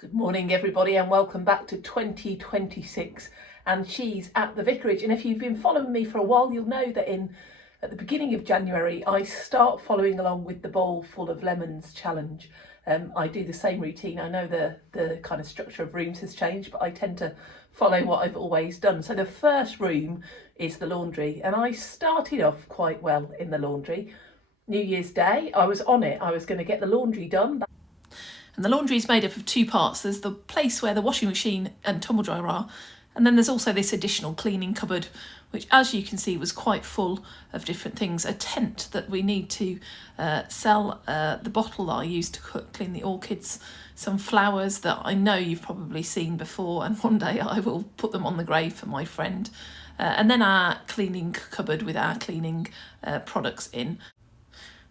Good morning everybody and welcome back to 2026 and She's at the Vicarage. And if you've been following me for a while, you'll know that at the beginning of January I start following along with the Bowl Full of Lemons challenge. I do the same routine. I know the kind of structure of rooms has changed, but I tend to follow what I've always done. So the first room is the laundry, and I started off quite well in the laundry. New Year's Day I was on it. I was going to get the laundry done. And the laundry is made up of two parts. There's the place where the washing machine and tumble dryer are, and then there's also this additional cleaning cupboard, which, as you can see, was quite full of different things. A tent that we need to sell, the bottle that I used to clean the orchids, some flowers that I know you've probably seen before, and one day I will put them on the grave for my friend, and then our cleaning cupboard with our cleaning products in.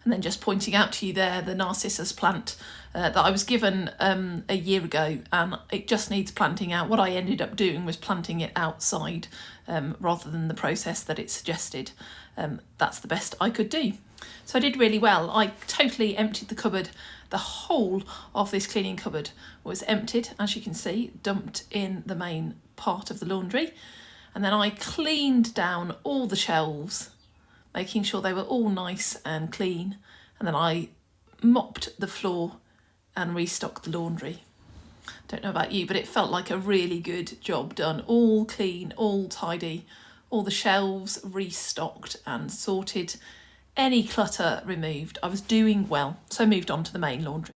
And then just pointing out to you there, the narcissus plant that I was given a year ago, and it just needs planting out. What I ended up doing was planting it outside rather than the process that it suggested. That's the best I could do. So I did really well. I totally emptied the cupboard. The whole of this cleaning cupboard was emptied, as you can see, dumped in the main part of the laundry. And then I cleaned down all the shelves, making sure they were all nice and clean, and then I mopped the floor and restocked the laundry. Don't know about you, but it felt like a really good job done. All clean, all tidy, all the shelves restocked and sorted, any clutter removed. I was doing well, so I moved on to the main laundry.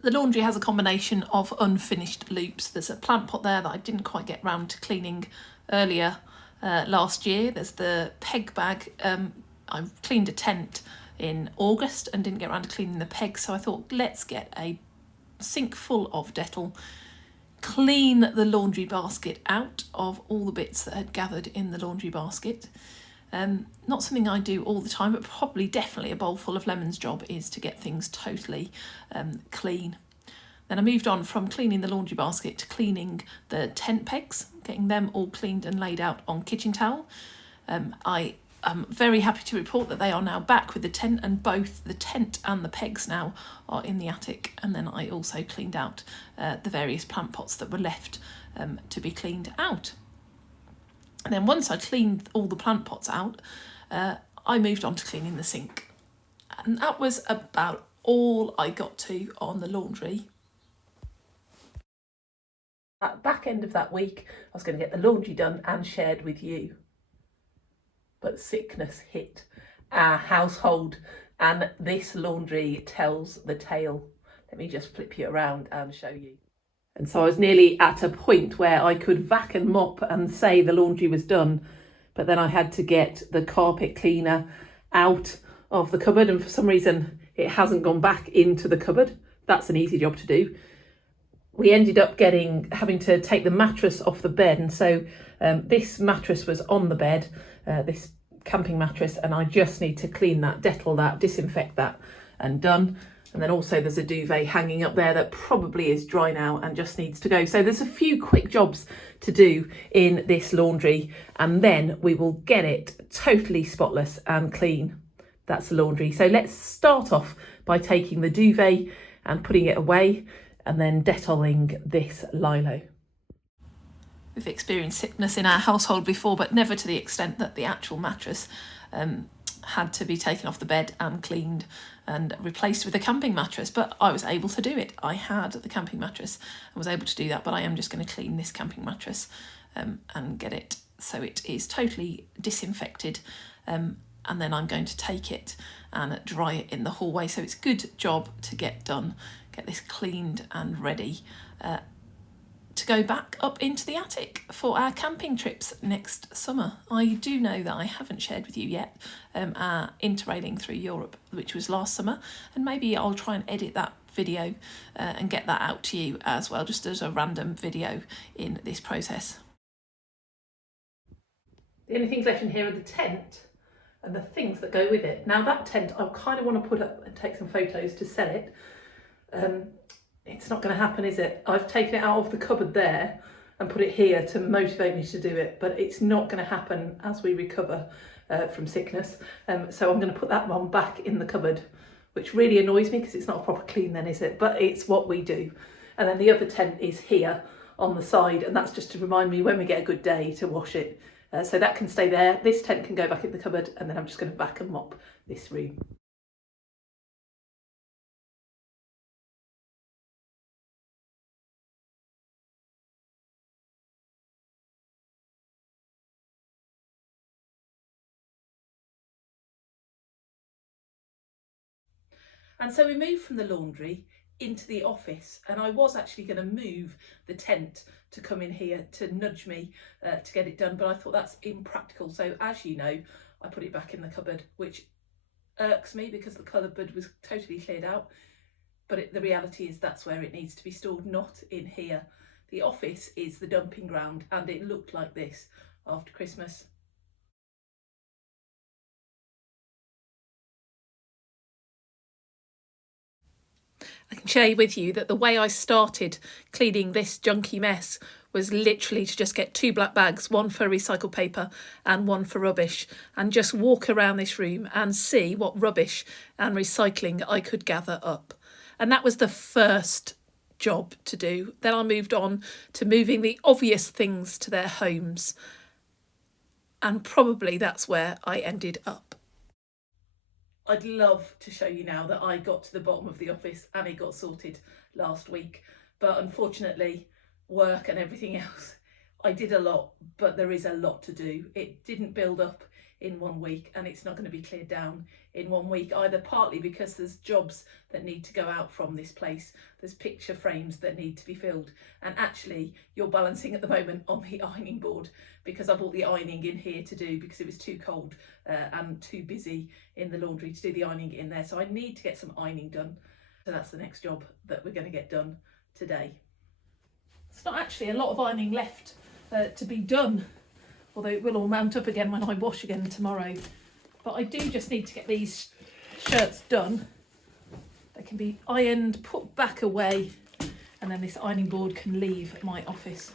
The laundry has a combination of unfinished loops. There's a plant pot there that I didn't quite get round to cleaning earlier last year. There's the peg bag. I cleaned a tent in August and didn't get around to cleaning the pegs, so I thought, let's get a sink full of Dettol, clean the laundry basket out of all the bits that had gathered in the laundry basket. Not something I do all the time, but probably definitely a Bowl Full of Lemons job is to get things totally clean. Then I moved on from cleaning the laundry basket to cleaning the tent pegs, getting them all cleaned and laid out on kitchen towel. I am very happy to report that they are now back with the tent, and both the tent and the pegs now are in the attic. And then I also cleaned out the various plant pots that were left to be cleaned out. And then once I cleaned all the plant pots out, I moved on to cleaning the sink. And that was about all I got to on the laundry. At the back end of that week, I was going to get the laundry done and shared with you. But sickness hit our household, and this laundry tells the tale. Let me just flip you around and show you. And so I was nearly at a point where I could vac and mop and say the laundry was done, but then I had to get the carpet cleaner out of the cupboard, and for some reason it hasn't gone back into the cupboard. That's an easy job to do. We ended up having to take the mattress off the bed, and so this mattress was on the bed, this camping mattress, and I just need to clean that, Dettol that, disinfect that, and done. And then also there's a duvet hanging up there that probably is dry now and just needs to go. So there's a few quick jobs to do in this laundry, and then we will get it totally spotless and clean. That's the laundry. So let's start off by taking the duvet and putting it away, and then Dettoling this lino. We've experienced sickness in our household before, but never to the extent that the actual mattress had to be taken off the bed and cleaned and replaced with a camping mattress. But I was able to do it. I had the camping mattress and was able to do that, but I am just going to clean this camping mattress and get it so it is totally disinfected. And then I'm going to take it and dry it in the hallway. So it's a good job to get done, get this cleaned and ready to go back up into the attic for our camping trips next summer. I do know that I haven't shared with you yet our interrailing through Europe, which was last summer, and maybe I'll try and edit that video and get that out to you as well, just as a random video in this process. The only things left in here are the tent and the things that go with it. Now that tent I kind of want to put up and take some photos to sell it. It's not going to happen, is it? I've taken it out of the cupboard there and put it here to motivate me to do it, but it's not going to happen as we recover from sickness. So I'm going to put that one back in the cupboard which really annoys me because it's not a proper clean then, is it? But it's what we do. And then the other tent is here on the side, and that's just to remind me when we get a good day to wash it. So that can stay there. This tent can go back in the cupboard, and then I'm just going to vacuum mop this room. And so we moved from the laundry into the office, and I was actually going to move the tent to come in here to nudge me to get it done, but I thought that's impractical. So as you know, I put it back in the cupboard, which irks me because the cupboard was totally cleared out. But the reality is that's where it needs to be stored, not in here. The office is the dumping ground, and it looked like this after Christmas. I can share with you that the way I started cleaning this junky mess was literally to just get 2 black bags, one for recycled paper and one for rubbish, and just walk around this room and see what rubbish and recycling I could gather up. And that was the first job to do. Then I moved on to moving the obvious things to their homes. And probably that's where I ended up. I'd love to show you now that I got to the bottom of the office and it got sorted last week, but unfortunately work and everything else, I did a lot, but there is a lot to do. It didn't build up in 1 week, and it's not going to be cleared down in 1 week either, partly because there's jobs that need to go out from this place, there's picture frames that need to be filled, and actually you're balancing at the moment on the ironing board because I brought the ironing in here to do because it was too cold and too busy in the laundry to do the ironing in there. So I need to get some ironing done. So that's the next job that we're going to get done today. It's not actually a lot of ironing left to be done, although it will all mount up again when I wash again tomorrow. But I do just need to get these shirts done. They can be ironed, put back away, and then this ironing board can leave my office.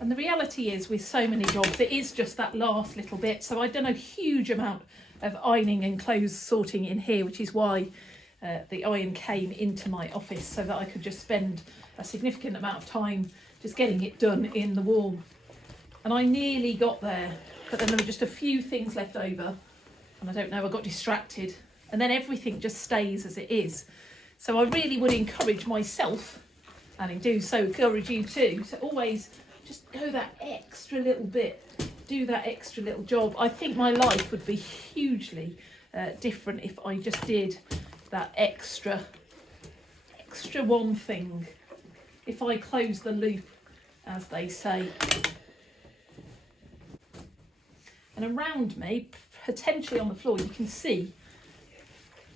And the reality is, with so many jobs, it is just that last little bit. So I've done a huge amount of ironing and clothes sorting in here, which is why the iron came into my office, so that I could just spend a significant amount of time just getting it done in the warm. And I nearly got there, but then there were just a few things left over, and I don't know, I got distracted, and then everything just stays as it is. So I really would encourage myself, and in do so encourage you too, to always just go that extra little bit, do that extra little job. I think my life would be hugely different if I just did that extra one thing. If I close the loop, as they say. And around me, potentially on the floor, you can see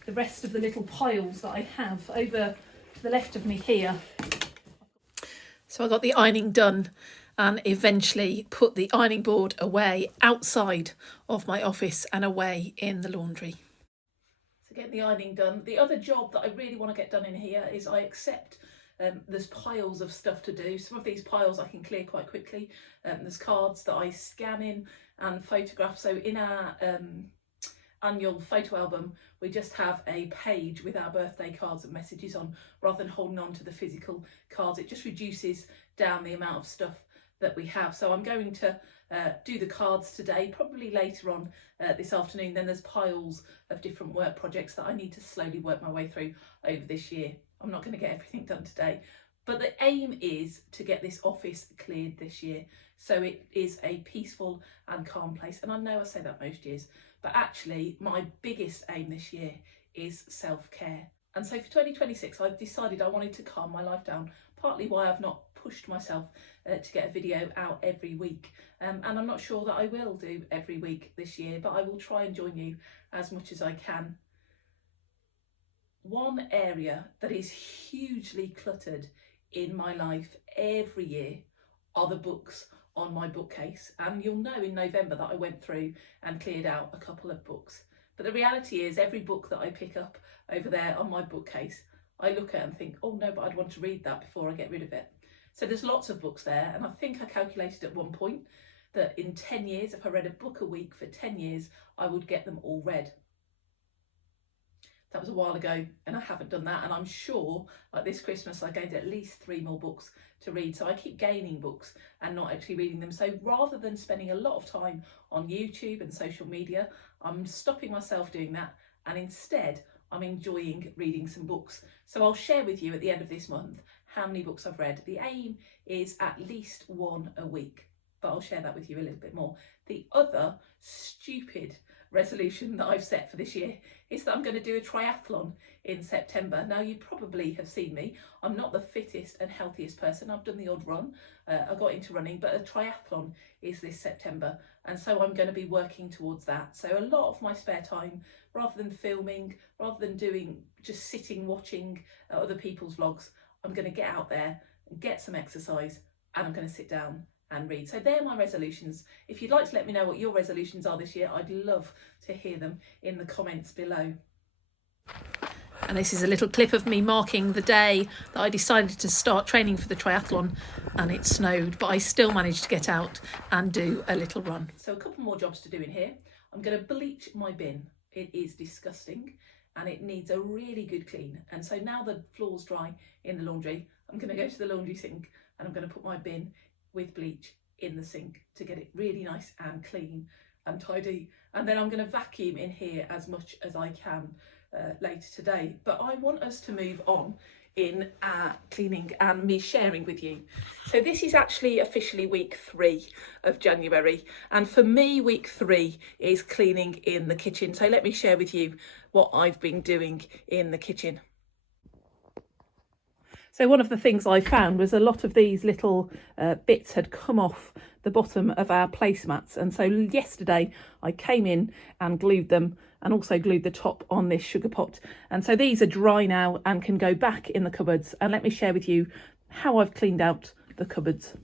the rest of the little piles that I have over to the left of me here. So I got the ironing done and eventually put the ironing board away outside of my office and away in the laundry. So getting the ironing done. The other job that I really want to get done in here is I accept there's piles of stuff to do. Some of these piles I can clear quite quickly. There's cards that I scan in and photograph. So in our annual photo album, we just have a page with our birthday cards and messages on, rather than holding on to the physical cards. It just reduces down the amount of stuff that we have. So I'm going to do the cards today, probably later on this afternoon. Then there's piles of different work projects that I need to slowly work my way through over this year. I'm not going to get everything done today, but the aim is to get this office cleared this year, so it is a peaceful and calm place. And I know I say that most years, but actually my biggest aim this year is self-care. And so for 2026, I've decided I wanted to calm my life down, partly why I've not pushed myself to get a video out every week. And I'm not sure that I will do every week this year, but I will try and join you as much as I can. One area that is hugely cluttered in my life every year are the books on my bookcase. And you'll know in November that I went through and cleared out a couple of books. But the reality is, every book that I pick up over there on my bookcase, I look at and think, oh no, but I'd want to read that before I get rid of it. So there's lots of books there, and I think I calculated at one point that in 10 years, if I read a book a week for 10 years, I would get them all read. That was a while ago, and I haven't done that. And I'm sure like this Christmas, I gained at least 3 more books to read. So I keep gaining books and not actually reading them. So rather than spending a lot of time on YouTube and social media, I'm stopping myself doing that. And instead, I'm enjoying reading some books. So I'll share with you at the end of this month how many books I've read. The aim is at least 1 a week, but I'll share that with you a little bit more. The other stupid resolution that I've set for this year is that I'm going to do a triathlon in September. Now, you probably have seen me. I'm not the fittest and healthiest person. I've done the odd run. I got into running, but a triathlon is this September. And so I'm going to be working towards that. So a lot of my spare time, rather than filming, rather than just sitting watching other people's vlogs, I'm going to get out there and get some exercise, and I'm going to sit down and read. So they're my resolutions. If you'd like to let me know what your resolutions are this year, I'd love to hear them in the comments below. And this is a little clip of me marking the day that I decided to start training for the triathlon, and it snowed, but I still managed to get out and do a little run. So a couple more jobs to do in here. I'm going to bleach my bin. It is disgusting and it needs a really good clean. And so now the floor's dry in the laundry, I'm going to go to the laundry sink and I'm going to put my bin with bleach in the sink to get it really nice and clean and tidy. And then I'm going to vacuum in here as much as I can later today. But I want us to move on in cleaning and me sharing with you. So this is actually officially week 3 of January, and for me week 3 is cleaning in the kitchen. So let me share with you what I've been doing in the kitchen. So one of the things I found was a lot of these little bits had come off the bottom of our placemats, and so yesterday I came in and glued them, and also glued the top on this sugar pot. And so these are dry now and can go back in the cupboards. And let me share with you how I've cleaned out the cupboards.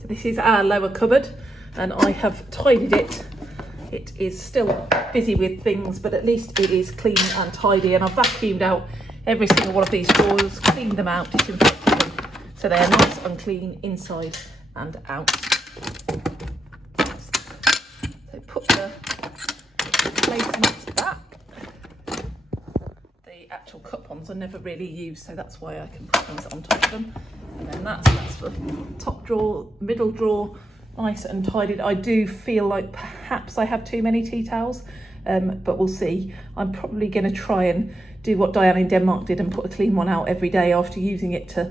So this is our lower cupboard, and I have tidied it. It is still busy with things, but at least it is clean and tidy. And I've vacuumed out every single one of these drawers, cleaned them out, disinfected them, so they're nice and clean inside and out. So put the placemats back. The actual cup ones are never really used, so that's why I can put things on top of them. And then that's the top drawer, middle drawer, nice and tidied. I do feel like perhaps I have too many tea towels, but we'll see. I'm probably going to try and do what Diane in Denmark did and put a clean one out every day after using it to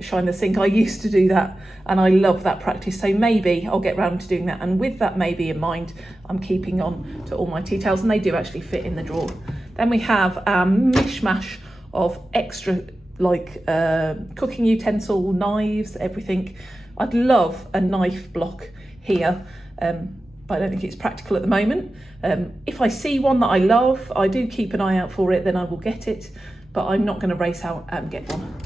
shine the sink. I used to do that and I love that practice, so maybe I'll get round to doing that. And with that maybe in mind, I'm keeping on to all my tea towels, and they do actually fit in the drawer. Then we have a mishmash of extra cooking utensil, knives, everything. I'd love a knife block here, but I don't think it's practical at the moment. If I see one that I love, I do keep an eye out for it, then I will get it, but I'm not going to race out and get one.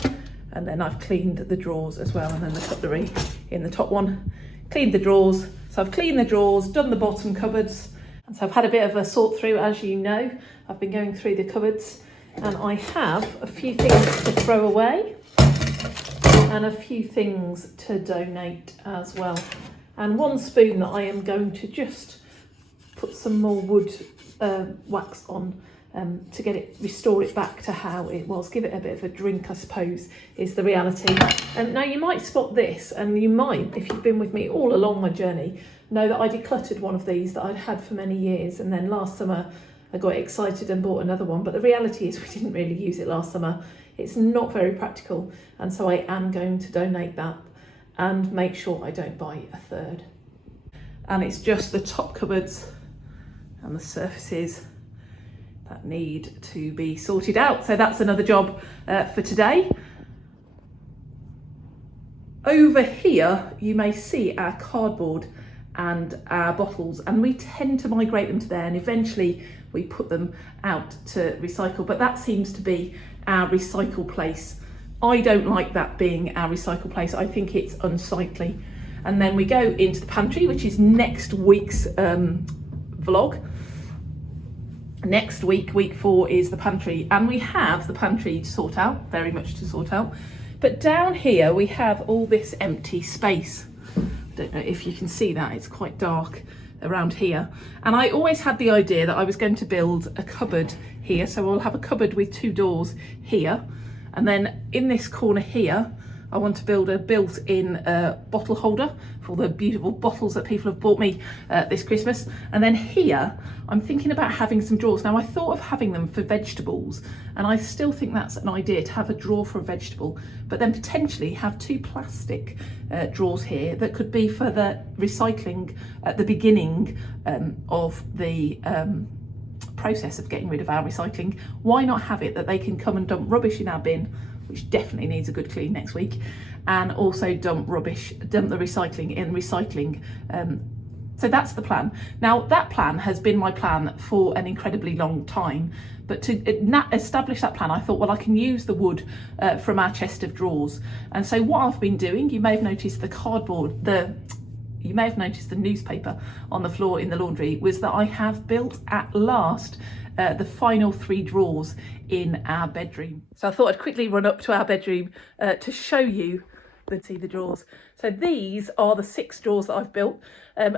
And then I've cleaned the drawers as well, and then the cutlery in the top one. Cleaned the drawers. So I've cleaned the drawers, done the bottom cupboards, and so I've had a bit of a sort through, as you know. I've been going through the cupboards, and I have a few things to throw away and a few things to donate as well. And one spoon that I am going to just put some more wood wax on to restore it back to how it was. Give it a bit of a drink, I suppose, is the reality. Now you might spot this, and you might, if you've been with me all along my journey, know that I decluttered one of these that I'd had for many years, and then last summer I got excited and bought another one, but the reality is we didn't really use it last summer. It's not very practical, and so I am going to donate that and make sure I don't buy a third. And it's just the top cupboards and the surfaces that need to be sorted out. So that's another job for today. Over here, you may see our cardboard and our bottles, and we tend to migrate them to there, and eventually we put them out to recycle, but that seems to be our recycle place. I don't like that being our recycle place. I think it's unsightly. And then we go into the pantry, which is next week's vlog. Next week, week 4, is the pantry, and we have the pantry to sort out, very much to sort out. But down here we have all this empty space. I don't know if you can see that, it's quite dark around here. And I always had the idea that I was going to build a cupboard here. So I'll have a cupboard with 2 doors here. And then in this corner here, I want to build a built-in bottle holder for the beautiful bottles that people have bought me this Christmas. And then here, I'm thinking about having some drawers. Now, I thought of having them for vegetables, and I still think that's an idea to have a drawer for a vegetable, but then potentially have 2 plastic drawers here that could be for the recycling at the beginning of the process of getting rid of our recycling. Why not have it that they can come and dump rubbish in our bin, which definitely needs a good clean next week, and also dump the recycling in recycling. So that's the plan. Now, that plan has been my plan for an incredibly long time, but to establish that plan, I thought, well, I can use the wood from our chest of drawers. And so what I've been doing, you may have noticed the cardboard, you may have noticed the newspaper on the floor in the laundry, was that I have built at last the final 3 drawers in our bedroom. So I thought I'd quickly run up to our bedroom to show you the drawers. So these are the 6 drawers that I've built.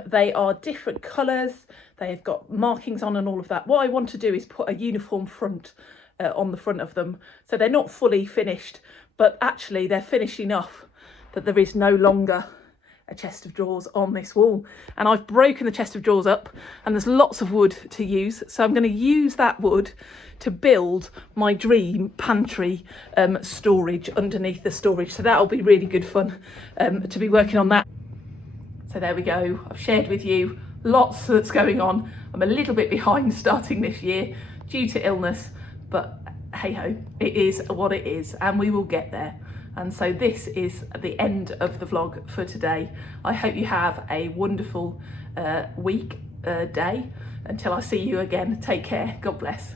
They are different colours, they've got markings on and all of that. What I want to do is put a uniform front on the front of them. So they're not fully finished, but actually they're finished enough that there is no longer a chest of drawers on this wall. And I've broken the chest of drawers up, and there's lots of wood to use, so I'm going to use that wood to build my dream pantry storage underneath the storage. So that'll be really good fun to be working on that. So there we go, I've shared with you lots that's going on. I'm a little bit behind starting this year due to illness, but hey ho, it is what it is, and we will get there. And so this is the end of the vlog for today. I hope you have a wonderful day. Until I see you again, take care. God bless.